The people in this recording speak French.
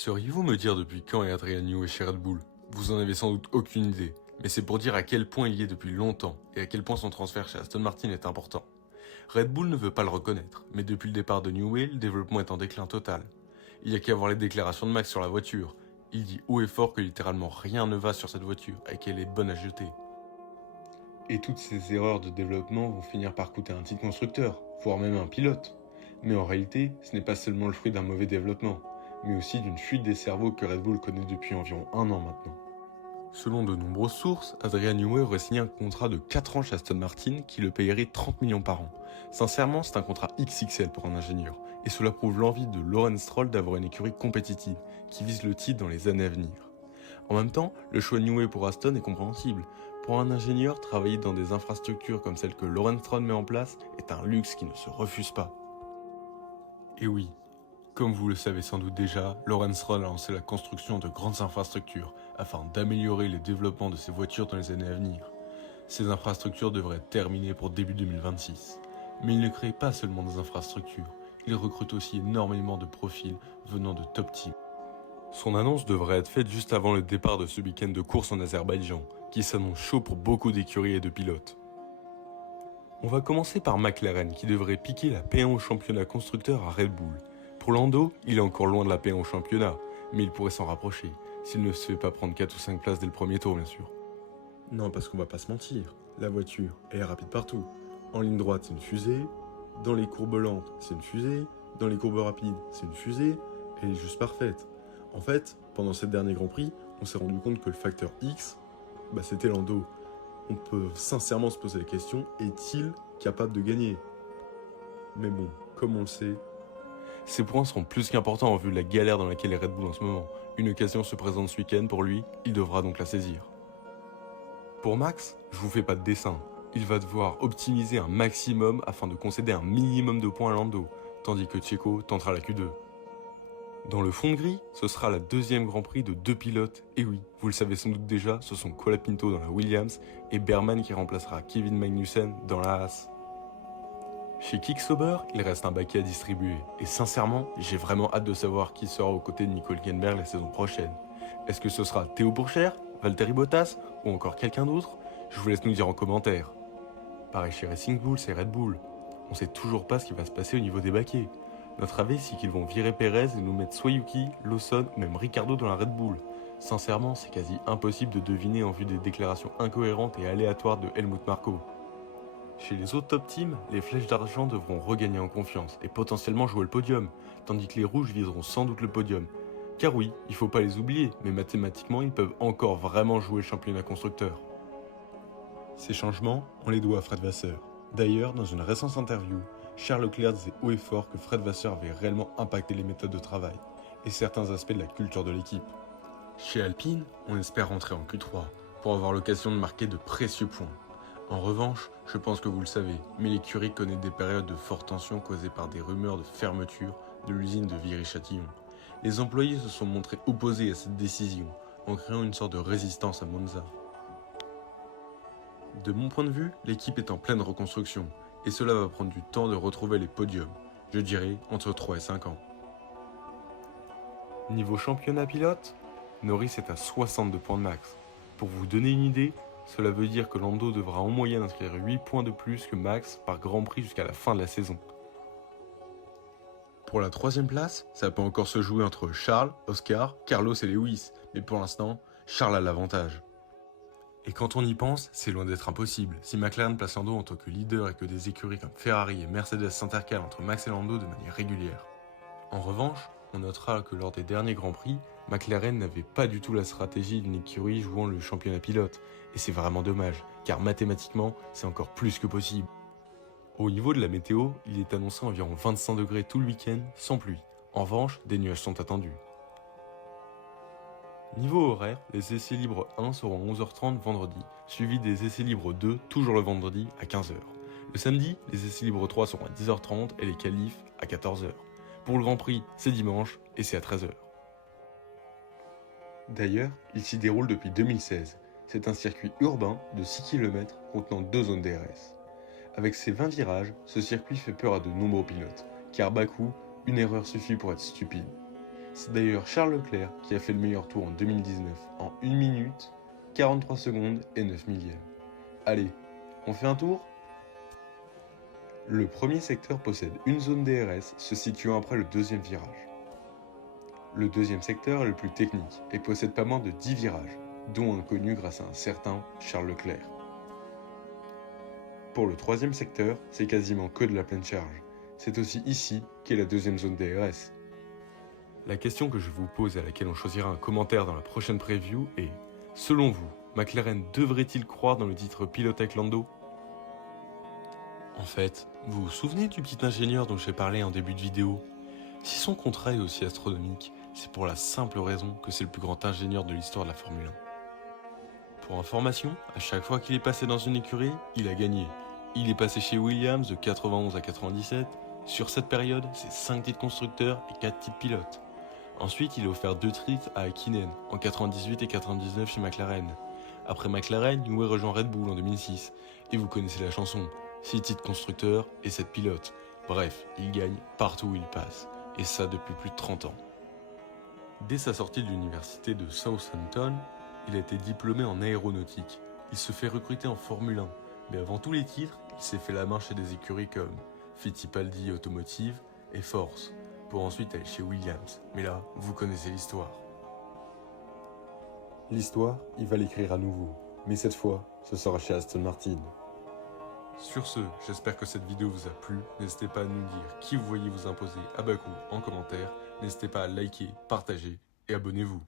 Sauriez-vous me dire depuis quand est Adrian Newey chez Red Bull? Vous en avez sans doute aucune idée, mais c'est pour dire à quel point il y est depuis longtemps et à quel point son transfert chez Aston Martin est important. Red Bull ne veut pas le reconnaître, mais depuis le départ de Newey, le développement est en déclin total. Il n'y a qu'à voir les déclarations de Max sur la voiture. Il dit haut et fort que littéralement rien ne va sur cette voiture et qu'elle est bonne à jeter. Et toutes ces erreurs de développement vont finir par coûter un titre constructeur, voire même un pilote. Mais en réalité, ce n'est pas seulement le fruit d'un mauvais développement, mais aussi d'une fuite des cerveaux que Red Bull connaît depuis environ un an maintenant. Selon de nombreuses sources, Adrian Newey aurait signé un contrat de 4 ans chez Aston Martin qui le payerait 30 millions par an. Sincèrement, c'est un contrat XXL pour un ingénieur, et cela prouve l'envie de Lawrence Stroll d'avoir une écurie compétitive, qui vise le titre dans les années à venir. En même temps, le choix de Newey pour Aston est compréhensible. Pour un ingénieur, travailler dans des infrastructures comme celles que Lawrence Stroll met en place est un luxe qui ne se refuse pas. Et oui, comme vous le savez sans doute déjà, Lawrence Stroll a lancé la construction de grandes infrastructures afin d'améliorer le développement de ses voitures dans les années à venir. Ces infrastructures devraient être terminées pour début 2026. Mais il ne crée pas seulement des infrastructures, il recrute aussi énormément de profils venant de top teams. Son annonce devrait être faite juste avant le départ de ce week-end de course en Azerbaïdjan, qui s'annonce chaud pour beaucoup d'écuries et de pilotes. On va commencer par McLaren qui devrait piquer la P1 au championnat constructeur à Red Bull. Pour Lando, il est encore loin de la P1 au championnat, mais il pourrait s'en rapprocher, s'il ne se fait pas prendre 4 ou 5 places dès le premier tour bien sûr. Non, parce qu'on va pas se mentir, la voiture, elle est rapide partout. En ligne droite, c'est une fusée, dans les courbes lentes, c'est une fusée, dans les courbes rapides, c'est une fusée, elle est juste parfaite. En fait, pendant ce dernier Grand Prix, on s'est rendu compte que le facteur X, c'était Lando. On peut sincèrement se poser la question, est-il capable de gagner? Mais bon, comme on le sait, ces points seront plus qu'importants en vue de la galère dans laquelle est Red Bull en ce moment. Une occasion se présente ce week-end pour lui, il devra donc la saisir. Pour Max, je vous fais pas de dessin. Il va devoir optimiser un maximum afin de concéder un minimum de points à Lando, tandis que Checo tentera la Q2. Dans le fond de gris, ce sera la deuxième Grand Prix de deux pilotes, et oui, vous le savez sans doute déjà, ce sont Colapinto dans la Williams et Berman qui remplacera Kevin Magnussen dans la Haas. Chez Kick-Sauber, il reste un baquet à distribuer, et sincèrement, j'ai vraiment hâte de savoir qui sera aux côtés de Nico Hülkenberg la saison prochaine. Est-ce que ce sera Théo Pourchaire, Valtteri Bottas, ou encore quelqu'un d'autre? Je vous laisse nous dire en commentaire. Pareil chez Racing Bull, c'est Red Bull. On sait toujours pas ce qui va se passer au niveau des baquets. Notre avis, c'est qu'ils vont virer Perez et nous mettre soit Yuki, Lawson ou même Ricardo dans la Red Bull. Sincèrement, c'est quasi impossible de deviner en vue des déclarations incohérentes et aléatoires de Helmut Marko. Chez les autres top teams, les flèches d'argent devront regagner en confiance et potentiellement jouer le podium, tandis que les rouges viseront sans doute le podium. Car oui, il faut pas les oublier, mais mathématiquement, ils peuvent encore vraiment jouer le championnat constructeur. Ces changements, on les doit à Fred Vasseur. D'ailleurs, dans une récente interview, Charles Leclerc disait haut et fort que Fred Vasseur avait réellement impacté les méthodes de travail et certains aspects de la culture de l'équipe. Chez Alpine, on espère rentrer en Q3 pour avoir l'occasion de marquer de précieux points. En revanche, je pense que vous le savez, mais l'écurie connaît des périodes de forte tension causées par des rumeurs de fermeture de l'usine de Viry-Châtillon. Les employés se sont montrés opposés à cette décision en créant une sorte de résistance à Monza. De mon point de vue, l'équipe est en pleine reconstruction et cela va prendre du temps de retrouver les podiums, je dirais entre 3 et 5 ans. Niveau championnat pilote, Norris est à 62 points de max. Pour vous donner une idée, cela veut dire que Lando devra en moyenne inscrire 8 points de plus que Max par Grand Prix jusqu'à la fin de la saison. Pour la troisième place, ça peut encore se jouer entre Charles, Oscar, Carlos et Lewis, mais pour l'instant, Charles a l'avantage. Et quand on y pense, c'est loin d'être impossible. Si McLaren place Lando en tant que leader et que des écuries comme Ferrari et Mercedes s'intercalent entre Max et Lando de manière régulière. En revanche, on notera que lors des derniers Grands Prix, McLaren n'avait pas du tout la stratégie d'une écurie jouant le championnat pilote. Et c'est vraiment dommage, car mathématiquement, c'est encore plus que possible. Au niveau de la météo, il est annoncé environ 25 degrés tout le week-end, sans pluie. En revanche, des nuages sont attendus. Niveau horaire, les essais libres 1 seront à 11h30 vendredi, suivis des essais libres 2 toujours le vendredi à 15h. Le samedi, les essais libres 3 seront à 10h30 et les qualifs à 14h. Pour le Grand Prix, c'est dimanche et c'est à 13h. D'ailleurs, il s'y déroule depuis 2016. C'est un circuit urbain de 6 km contenant 2 zones DRS. Avec ses 20 virages, ce circuit fait peur à de nombreux pilotes, car Bakou, une erreur suffit pour être stupide. C'est d'ailleurs Charles Leclerc qui a fait le meilleur tour en 2019 en 1 minute, 43 secondes et 9 millièmes. Allez, on fait un tour ? Le premier secteur possède une zone DRS se situant après le deuxième virage. Le deuxième secteur est le plus technique et possède pas moins de 10 virages, dont un connu grâce à un certain Charles Leclerc. Pour le troisième secteur, c'est quasiment que de la pleine charge. C'est aussi ici qu'est la deuxième zone DRS. La question que je vous pose et à laquelle on choisira un commentaire dans la prochaine preview est: selon vous, McLaren devrait-il croire dans le titre pilote avec Lando ? En fait, vous vous souvenez du petit ingénieur dont j'ai parlé en début de vidéo ? Si son contrat est aussi astronomique, c'est pour la simple raison que c'est le plus grand ingénieur de l'histoire de la Formule 1. Pour information, à chaque fois qu'il est passé dans une écurie, il a gagné. Il est passé chez Williams de 91 à 97. Sur cette période, c'est 5 titres constructeurs et 4 titres pilotes. Ensuite, il a offert 2 titres à Hakkinen en 98 et 99 chez McLaren. Après McLaren, Newey rejoint Red Bull en 2006. Et vous connaissez la chanson, 6 titres constructeurs et 7 pilotes. Bref, il gagne partout où il passe. Et ça depuis plus de 30 ans. Dès sa sortie de l'université de Southampton, il a été diplômé en aéronautique. Il se fait recruter en Formule 1. Mais avant tous les titres, il s'est fait la main chez des écuries comme Fittipaldi Automotive et Force, pour ensuite aller chez Williams. Mais là, vous connaissez l'histoire. L'histoire, il va l'écrire à nouveau, mais cette fois, ce sera chez Aston Martin. Sur ce, j'espère que cette vidéo vous a plu. N'hésitez pas à nous dire qui vous voyez vous imposer à Bakou en commentaire. N'hésitez pas à liker, partager et abonnez-vous.